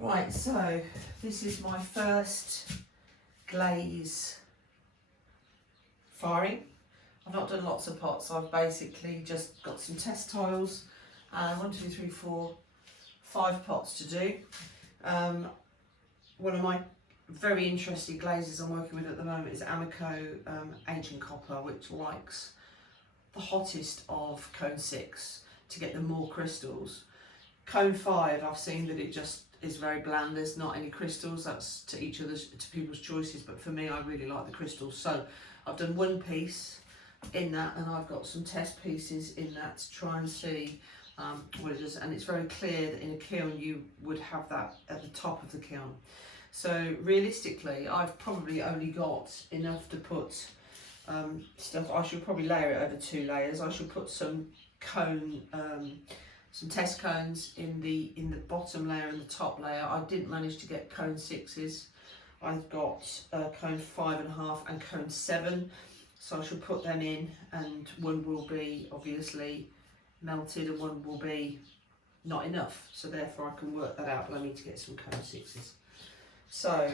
Right, so this is my first glaze firing. I've not done lots of pots, I've basically just got some test tiles and 1, 2, 3, 4, 5 pots to do. One of my very interesting glazes I'm working with at the moment is Amico Ancient Copper, which likes the hottest of cone 6 to get the more crystals. Cone 5, I've seen that it just is very bland, there's not any crystals. That's to people's choices, but for me, I really like the crystals. So I've done one piece in that, and I've got some test pieces in that to try and see what it is. And it's very clear that in a kiln you would have that at the top of the kiln. So realistically, I've probably only got enough to put stuff. I should probably layer it over 2 layers. I should put some cone, some test cones in the bottom layer and the top layer. I didn't manage to get cone 6s. I've got cone 5.5 and cone 7, so I should put them in, and one will be obviously melted and one will be not enough, so therefore I can work that out, but I need to get some cone 6s. So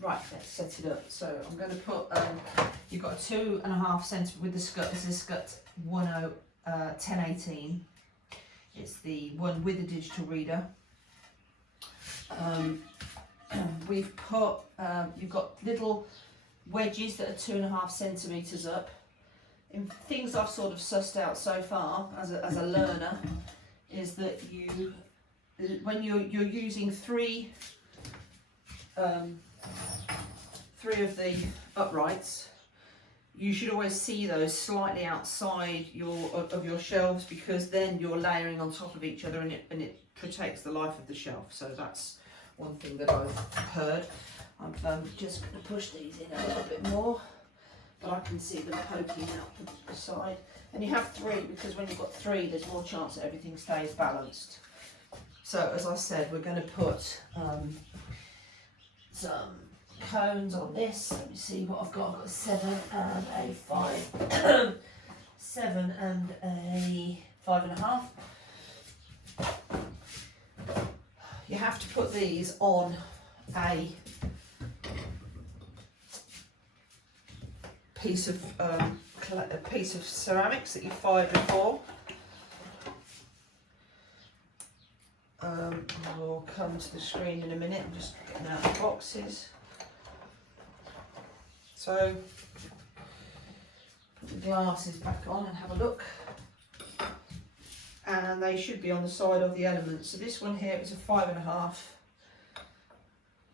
right, let's set it up. So I'm going to put you've got a 2.5 centimetre with the Skutt. This is Skutt 1018. It's the one with the digital reader. We've put you've got little wedges that are 2.5 centimetres up. In things I've sort of sussed out so far as a learner is that you, when you're using three of the uprights, you should always see those slightly outside of your shelves, because then you're layering on top of each other and it protects the life of the shelf. So that's one thing that I've heard. I'm just going to push these in a little bit more, but I can see them poking out the side. And you have 3, because when you've got 3 there's more chance that everything stays balanced. So as I said, we're going to put some cones on this. Let me see what I've got. I've got a 7 and a 5. 7 and a 5.5. You have to put these on a piece of ceramics that you fired before. We'll come to the screen in a minute. I'm just getting out the boxes. So put the glasses back on and have a look. And they should be on the side of the element. So this one here is a 5.5.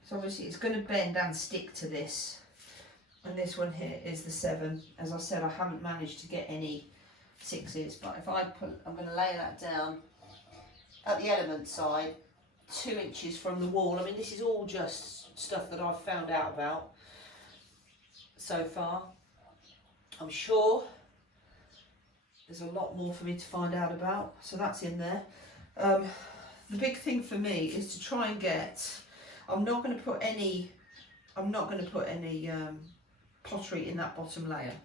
So obviously it's going to bend and stick to this. And this one here is the 7. As I said, I haven't managed to get any 6s, but if I'm going to lay that down at the element side, 2 inches from the wall. I mean, this is all just stuff that I've found out about so far. I'm sure there's a lot more for me to find out about, so that's in there. The big thing for me is to try and get, I'm not going to put any pottery in that bottom layer.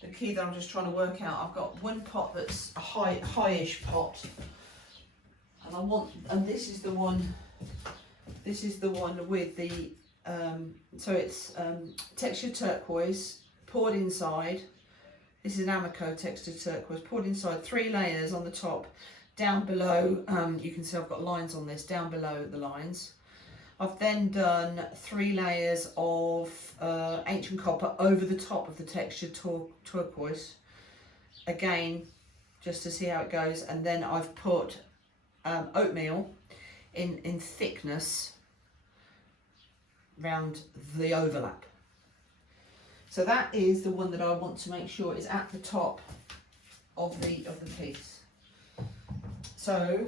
The key that I'm just trying to work out, I've got one pot that's a high-ish pot, and this is the one with the so it's textured turquoise poured inside. This is an Amico textured turquoise poured inside, 3 layers on the top. Down below, you can see I've got lines on this, down below the lines. I've then done 3 layers of ancient copper over the top of the textured turquoise. Again, just to see how it goes. And then I've put oatmeal in thickness round the overlap. So that is the one that I want to make sure is at the top of the piece. So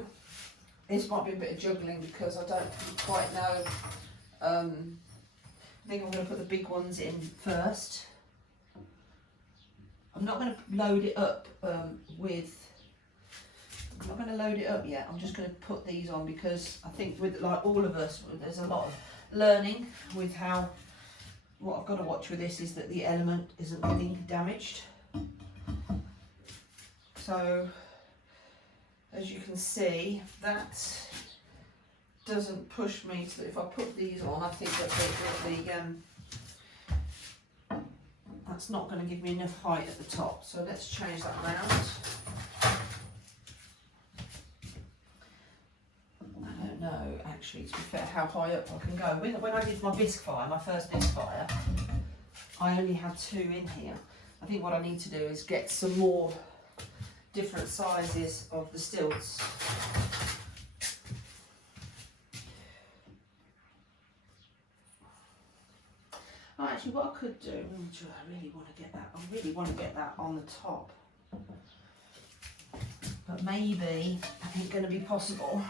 this might be a bit of juggling because I don't quite know. I think I'm going to put the big ones in first. I'm not going to load it up I'm not going to load it up yet. I'm just going to put these on because I think with like all of us, there's a lot of learning with how. What I've got to watch with this is that the element isn't getting damaged. So as you can see, that doesn't push me so that if I put these on, I think that that's not going to give me enough height at the top. So let's change that around. I don't know, actually, to be fair, how high up I can go. When I did my bisque fire, my first bisque fire, I only had 2 in here. I think what I need to do is get some more different sizes of the stilts. Oh, actually, what I could do, I really want to get that. I really want to get that on the top, but maybe that ain't going to be possible.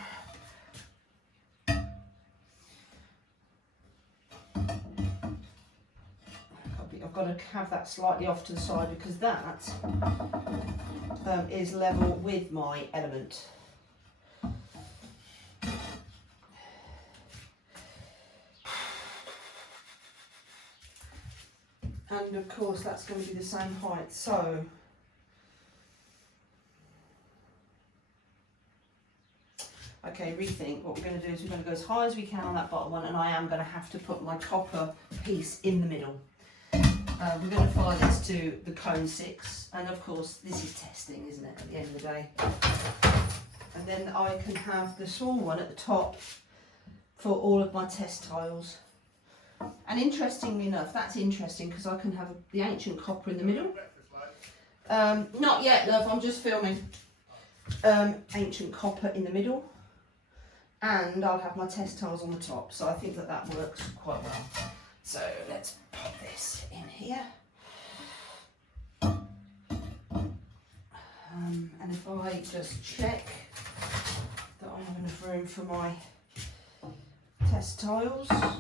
I've got to have that slightly off to the side because that is level with my element. And of course that's going to be the same height, so okay, rethink. What we're going to do is we're going to go as high as we can on that bottom one, and I am going to have to put my copper piece in the middle. We're going to fire this to the cone 6, and of course this is testing, isn't it, at the end of the day. And then I can have the small one at the top for all of my test tiles. And interestingly enough, that's interesting because I can have the ancient copper in the middle. Not yet, love, I'm just filming. Ancient copper in the middle, and I'll have my test tiles on the top. So I think that that works quite well. So let's pop this in here. And if I just check that I have enough room for my test tiles, I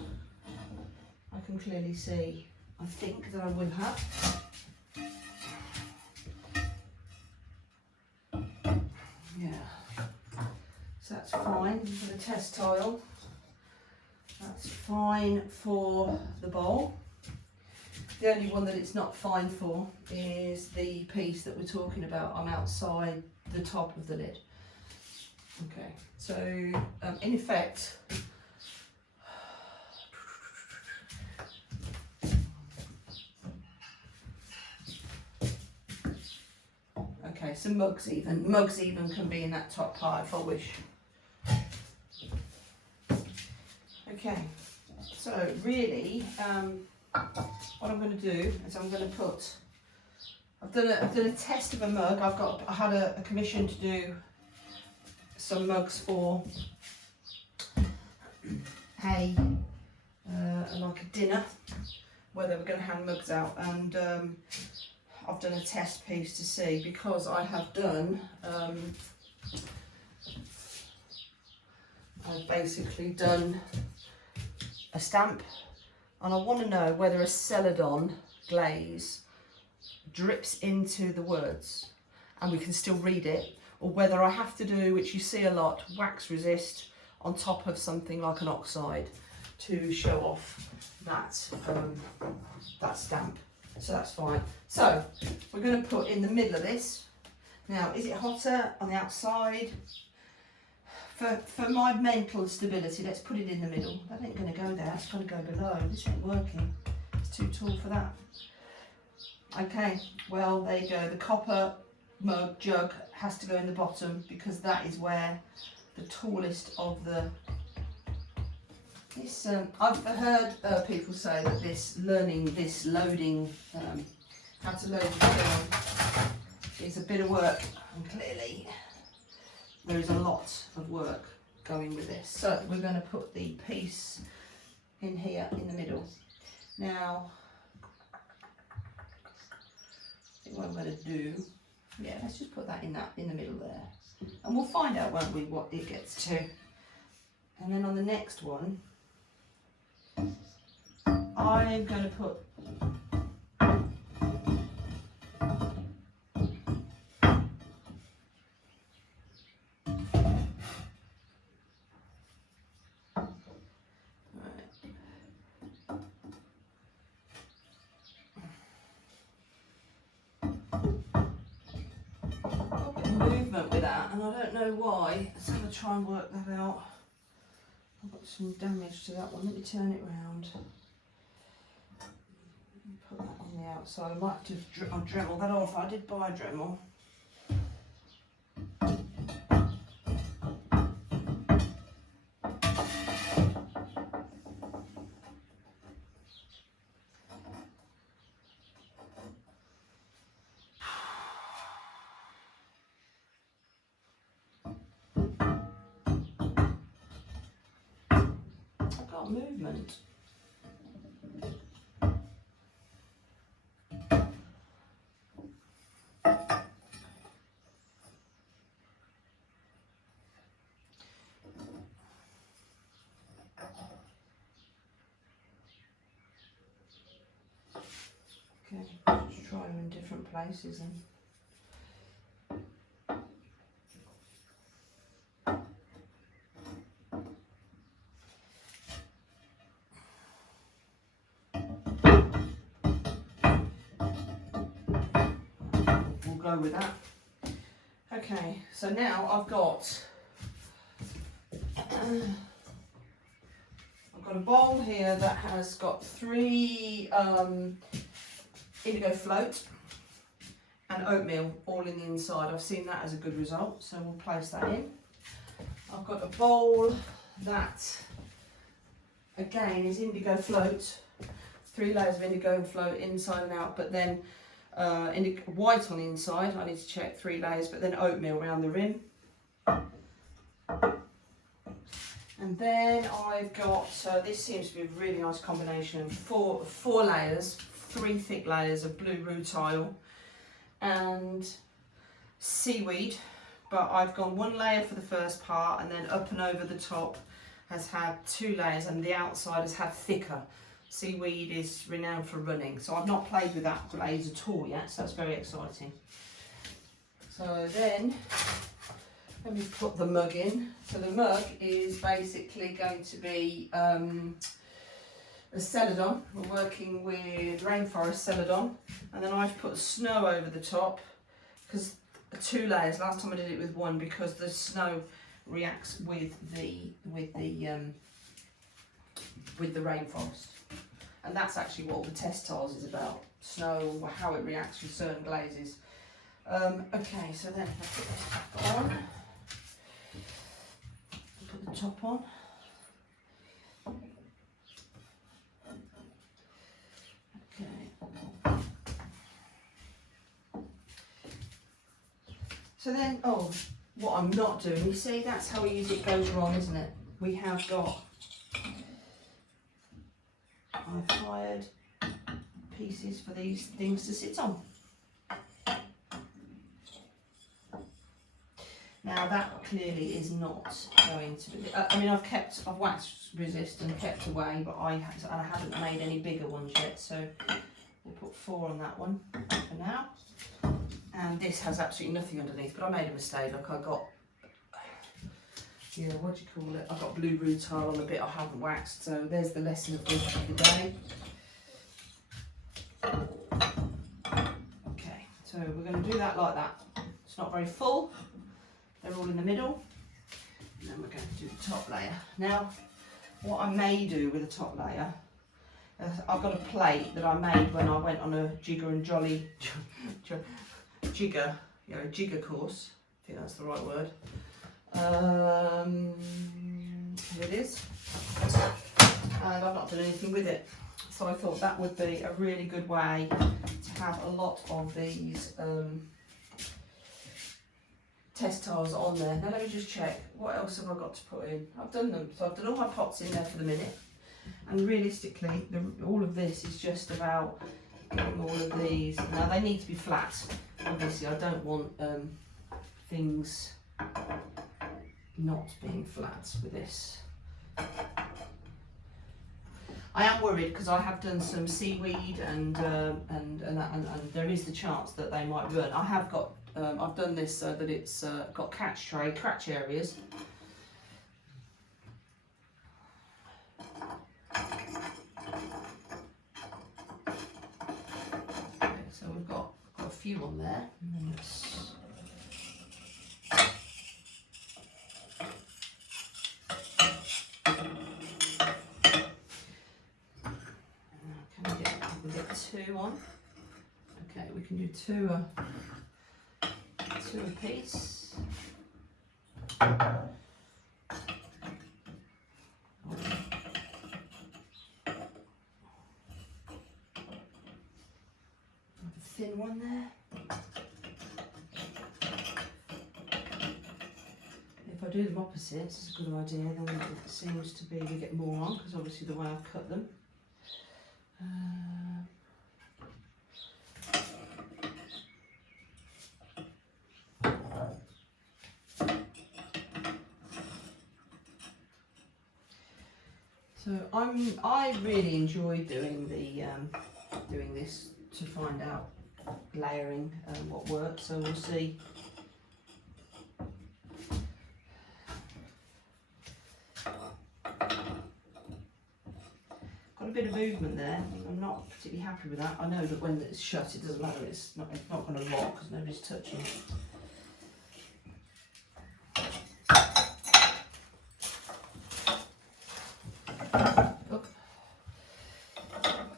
can clearly see, I think that I will have. Yeah, so that's fine for the test tile. That's fine for the bowl. The only one that it's not fine for is the piece that we're talking about. I'm outside the top of the lid. Okay, so in effect, okay, so mugs even can be in that top part if I wish. Okay, so really, what I'm going to do is I'm going to put. I've done a test of a mug. I had a commission to do some mugs for like a dinner where they were going to hand mugs out, and I've done a test piece to see, because I have done. I've basically done a stamp, and I want to know whether a Celadon glaze drips into the words and we can still read it, or whether I have to do, which you see a lot, wax resist on top of something like an oxide to show off that that stamp. So that's fine. So we're going to put in the middle of this. Now, is it hotter on the outside? For my mental stability, let's put it in the middle. That ain't going to go there, it's going to go below. This ain't working. It's too tall for that. Okay, well, there you go. The copper mug jug has to go in the bottom, because that is where the tallest of the... This, I've heard people say that loading, how to load the kiln is a bit of work, and clearly there is a lot of work going with this. So we're going to put the piece in here in the middle. Now, I think what I'm going to do, yeah, let's just put that in the middle there, and we'll find out, won't we, what it gets to. And then on the next one, I'm going to put movement with that, and I don't know why. Let's have a try and work that out. I've got some damage to that one. Let me turn it round. Put that on the outside. I might have to Dremel that off. I did buy a Dremel. I've got movement. Okay, just try them in different places then. We'll go with that. Okay, so now I've got a bowl here that has got 3 indigo float and oatmeal all in the inside. I've seen that as a good result, so we'll place that in. I've got a bowl that again is indigo float, 3 layers of indigo float inside and out, but then white on the inside. I need to check 3 layers, but then oatmeal around the rim. And then I've got, this seems to be a really nice combination, four layers, 3 thick layers of blue rutile and seaweed, but I've gone 1 layer for the first part, and then up and over the top has had 2 layers, and the outside has had thicker. Seaweed is renowned for running, so I've not played with that glaze at all yet, so that's very exciting. So then, let me put the mug in. So the mug is basically going to be a celadon. We're working with rainforest celadon, and then I've put snow over the top, because 2 layers. Last time I did it with 1, because the snow reacts with the rainforest, and that's actually what all the test tiles is about. Snow, how it reacts with certain glazes. Okay, so then I put this back on. Put the top on. Okay. So then, oh, what I'm not doing, you see, that's how easy it goes wrong, isn't it? We have got, I've hired pieces for these things to sit on. Now that clearly is not going to be, I mean, I've wax resist and kept away, but I haven't made any bigger ones yet, so we'll put 4 on that one for now. And this has absolutely nothing underneath, but I made a mistake. Like I got, yeah, what do you call it? I got blue rutile on a bit I haven't waxed, so there's the lesson of the day. Okay, so we're going to do that like that. It's not very full. They're all in the middle, and then we're going to do the top layer. Now, what I may do with the top layer, I've got a plate that I made when I went on a jigger and jolly, jigger course. I think that's the right word. Here it is, and I've not done anything with it. So I thought that would be a really good way to have a lot of these test tiles on there. Now let me just check, what else have I got to put in? I've done them, so I've done all my pots in there for the minute, and realistically all of this is just about getting all of these. Now they need to be flat, obviously I don't want things not being flat with this. I am worried because I have done some seaweed and there is the chance that they might run. I have got I've done this so that it's got catch areas. Okay, so we've got a few on there. And let's 2 on. Okay, we can do 2 a piece. Thin one there. If I do them opposites, it's a good idea, then it seems to be we get more on, because obviously the way I've cut them. So I really enjoy doing doing this to find out layering and what works. So we'll see. Got a bit of movement there. I'm not particularly happy with that. I know that when it's shut, it doesn't matter. It's not going to lock because nobody's touching it.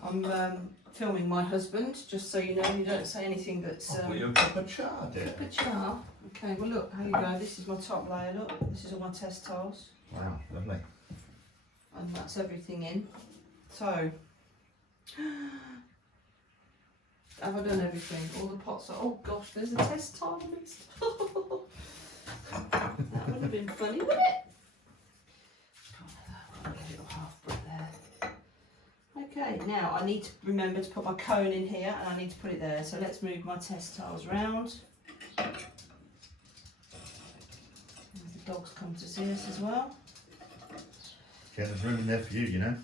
I'm filming my husband, just so you know. You don't say anything that's. Well, you're a cup of char, dear. Cup of char. Okay. Well, look. How you go? This is my top layer. Look. This is all my test tiles. Wow, lovely. And that's everything in. So, have I done everything? All the pots are. Oh gosh, there's a test tile mixed. That would have been funny, wouldn't it? A little half brick there. Okay, now I need to remember to put my cone in here, and I need to put it there. So let's move my test tiles round. The dogs come to see us as well. Yeah, there's room in there for you, you know.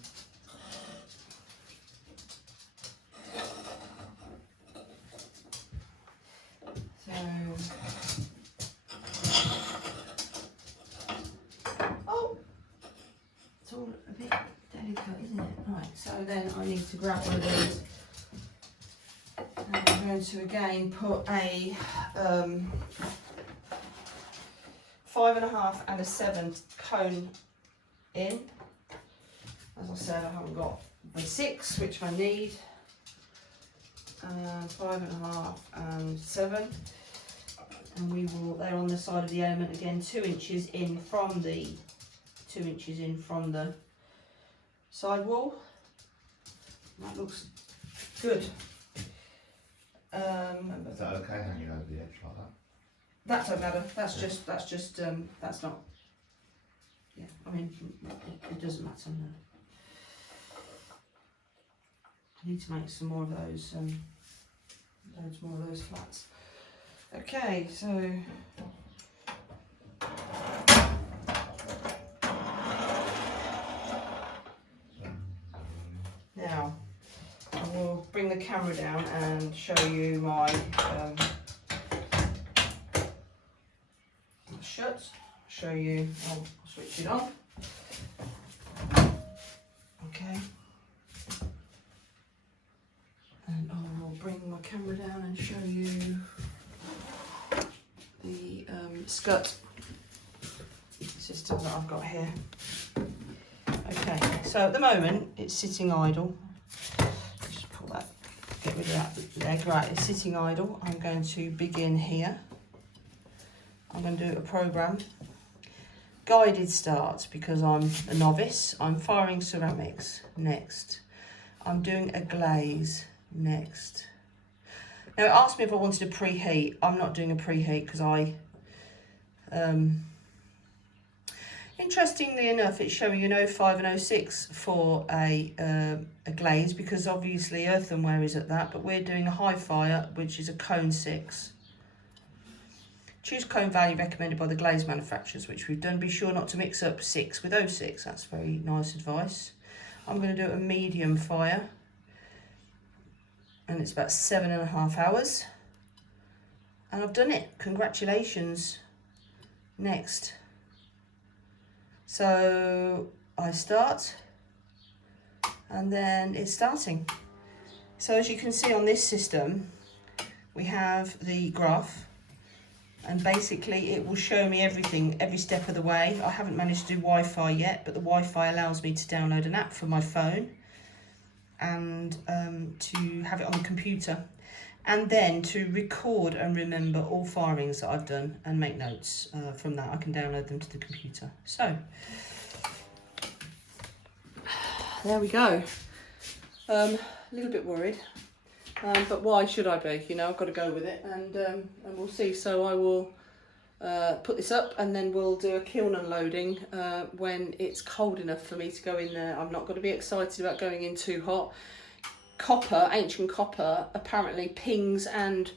So, oh, it's all a bit delicate, isn't it? Right, so then I need to grab one of these. And I'm going to again put a 5.5 and a 7 cone in. As I said, I haven't got the 6, which I need. 5.5 and 7. And we will, they're on the side of the element again, 2 inches in from the side wall. That looks good. Is that okay hanging over the edge like that? That don't matter. That's just that's not. Yeah, I mean it doesn't matter. No. I need to make some more of those. Loads more of those flats. Okay, so now I will bring the camera down and show you my shut. Show you. I'll switch it on. Okay. And I will bring my camera down and show you the Skutt system that I've got here. Okay, so at the moment it's sitting idle. Just pull that, get rid of that leg. Right, it's sitting idle. I'm going to begin here. I'm going to do a program. Guided start because I'm a novice. I'm firing ceramics next. I'm doing a glaze next. Now it asked me if I wanted a preheat. I'm not doing a preheat because interestingly enough, it's showing an 05 and 06 for a glaze because obviously earthenware is at that, but we're doing a high fire, which is a cone 6. Choose cone value recommended by the glaze manufacturers, which we've done. Be sure not to mix up 6 with 06. That's very nice advice. I'm going to do a medium fire, and it's about 7.5 hours. And I've done it. Congratulations. Next. So I start, and then it's starting. So as you can see on this system, we have the graph. And basically it will show me everything, every step of the way. I haven't managed to do Wi-Fi yet, but the Wi-Fi allows me to download an app for my phone. and to have it on the computer, and then to record and remember all firings that I've done and make notes from that. I can download them to the computer. So there we go. A little bit worried, but why should I be? You know, I've got to go with it, and we'll see. So I will put this up, and then we'll do a kiln unloading when it's cold enough for me to go in there. I'm not going to be excited about going in too hot. Copper, ancient copper, apparently pings and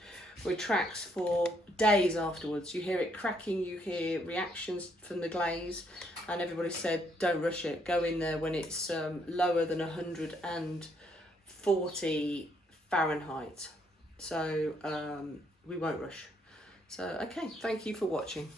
retracts for days afterwards. You hear it cracking, you hear reactions from the glaze, and everybody said don't rush it. Go in there when it's lower than 140 Fahrenheit. So we won't rush. So okay, thank you for watching.